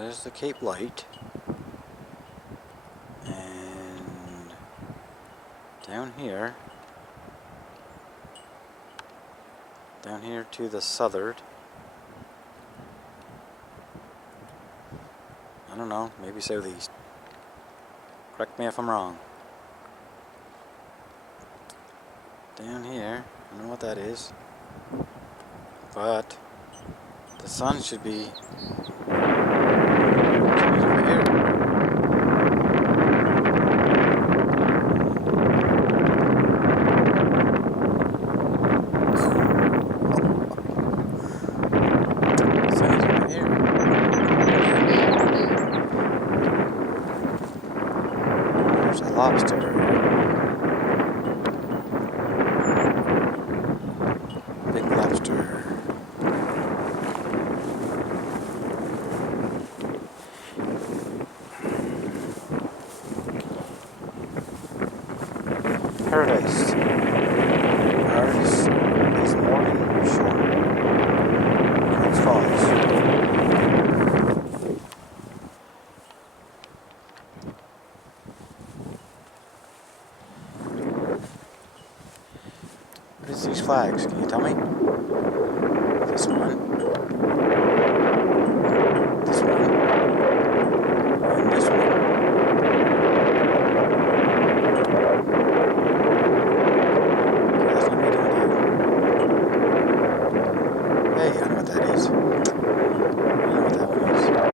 there's the Cape Light. And down here to the southward, I don't know, maybe southeast. Correct me if I'm wrong. Down here, I don't know what that is, but the sun should be over here. Sun's over here. There's a lobster. Big lobster. Paradise. Ours is Morgan Shore. Crown's Falls. What is these flags? Can you tell me? This one.